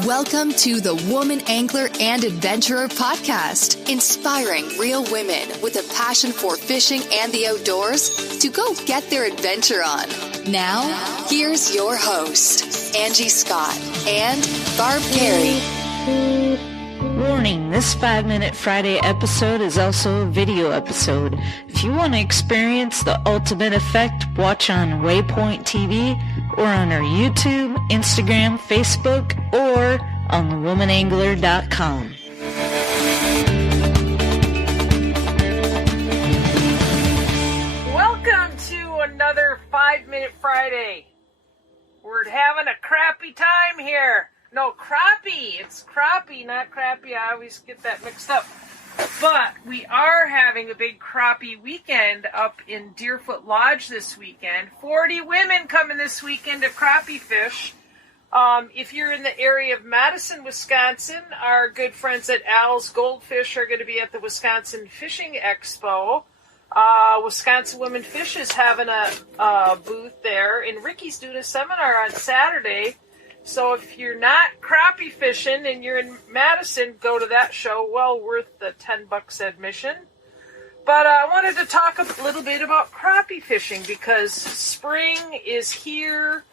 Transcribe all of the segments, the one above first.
Welcome to the Woman Angler and Adventurer podcast, inspiring real women with a passion for fishing and the outdoors to go get their adventure on. Now, here's your host, Angie Scott and Barb Carey. Warning, this 5-Minute Friday episode is also a video episode. If you want to experience the ultimate effect, watch on Waypoint TV or on our YouTube, Instagram, Facebook, or on thewomanangler.com. Welcome to another 5-Minute Friday. We're having a crappie time here. No, crappie. It's crappie, not crappie. I always get that mixed up. But we are having a big crappie weekend up in Deerfoot Lodge this weekend. 40 women coming this weekend to crappie fish. If you're in the area of Madison, Wisconsin, our good friends at Al's Goldfish are going to be at the Wisconsin Fishing Expo. Wisconsin Women Fish is having a booth there, and Ricky's doing a seminar on Saturday. So if you're not crappie fishing and you're in Madison, go to that show. Well worth the $10 admission. But I wanted to talk a little bit about crappie fishing because spring is here.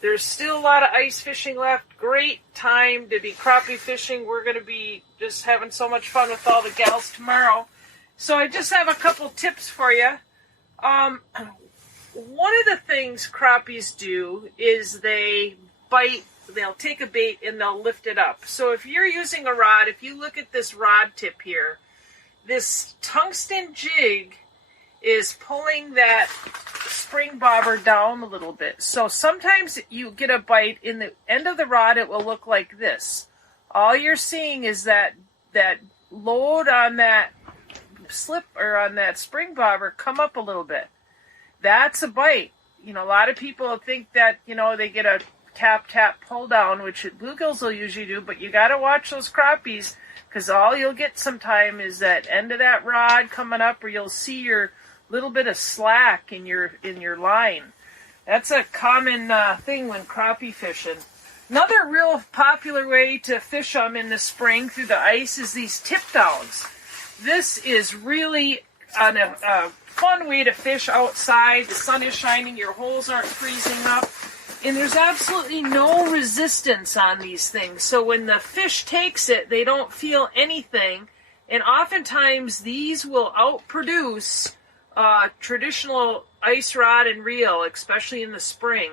There's still a lot of ice fishing left. Great time to be crappie fishing. We're going to be just having so much fun with all the gals tomorrow. So I just have a couple tips for you. One of the things crappies do is they bite. They'll take a bait and they'll lift it up. So if you're using a rod, if you look at this rod tip here, this tungsten jig is pulling that spring bobber down a little bit. So sometimes you get a bite in the end of the rod, it will look like this. All you're seeing is that load on that slip or on that spring bobber come up a little bit. That's a bite. You know, a lot of people think that, you know, they get a tap, pull down, which bluegills will usually do, but you got to watch those crappies because all you'll get sometime is that end of that rod coming up, or you'll see your little bit of slack in your line. That's a common thing when crappie fishing. Another real popular way to fish them in the spring through the ice is these tip downs. This is really a fun way to fish outside. The sun is shining, your holes aren't freezing up. And there's absolutely no resistance on these things. So when the fish takes it, they don't feel anything. And oftentimes these will outproduce traditional ice rod and reel, especially in the spring.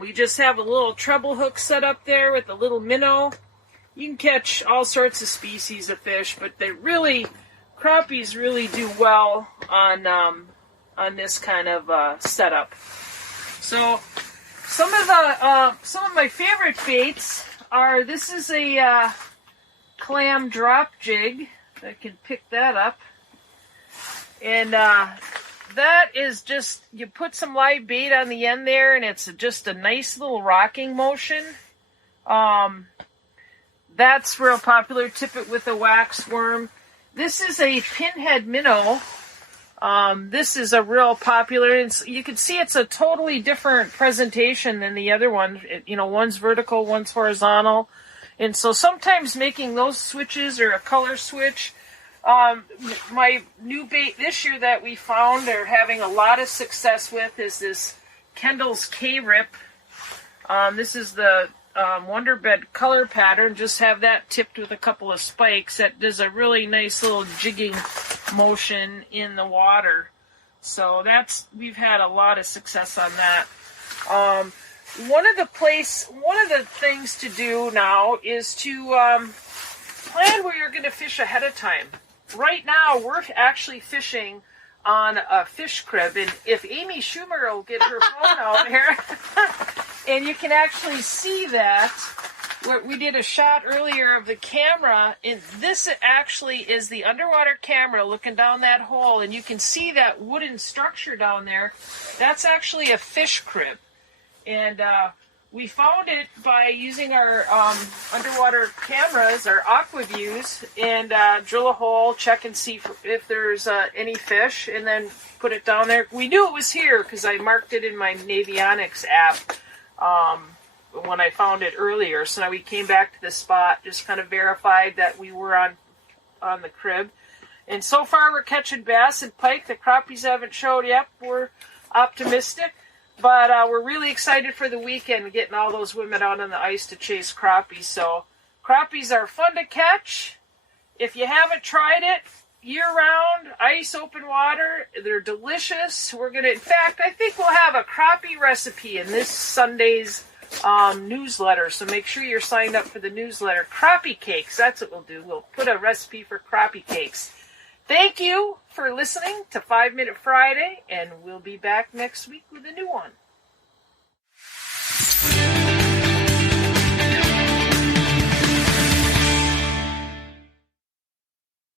We just have a little treble hook set up there with a little minnow. You can catch all sorts of species of fish, but crappies really do well on this kind of setup. So some of my favorite baits are, this is a clam drop jig. I can pick that up. And that is just, you put some live bait on the end there, and it's just a nice little rocking motion. That's real popular. Tip it with a wax worm. This is a pinhead minnow. This is a real popular, you can see it's a totally different presentation than the other one. One's vertical, one's horizontal. And so sometimes making those switches or a color switch. My new bait this year that we found are having a lot of success with is this Kendall's K-Rip. This is the Wonderbed color pattern. Just have that tipped with a couple of spikes. That does a really nice little jigging motion in the water. So we've had a lot of success on that. One of the things to do now is to plan where you're going to fish ahead of time. Right now, we're actually fishing on a fish crib, and if Amy Schumer will get her phone out here, and you can actually see that. We did a shot earlier of the camera, and this actually is the underwater camera looking down that hole, and you can see that wooden structure down there. That's actually a fish crib. And we found it by using our underwater cameras, our Aqua-Vus, and drill a hole, check and see if there's any fish, and then put it down there. We knew it was here because I marked it in my Navionics app. when I found it earlier. So now we came back to the spot, just kind of verified that we were on the crib. And so far we're catching bass and pike. The crappies haven't showed yet. We're optimistic. But we're really excited for the weekend, getting all those women out on the ice to chase crappies. So crappies are fun to catch. If you haven't tried it, year-round, ice, open water, they're delicious. In fact, I think we'll have a crappie recipe in this Sunday's newsletter. So make sure you're signed up for the newsletter. Crappie cakes, that's what we'll do. We'll put a recipe for crappie cakes. Thank you for listening to 5 Minute Friday, and we'll be back next week with a new one.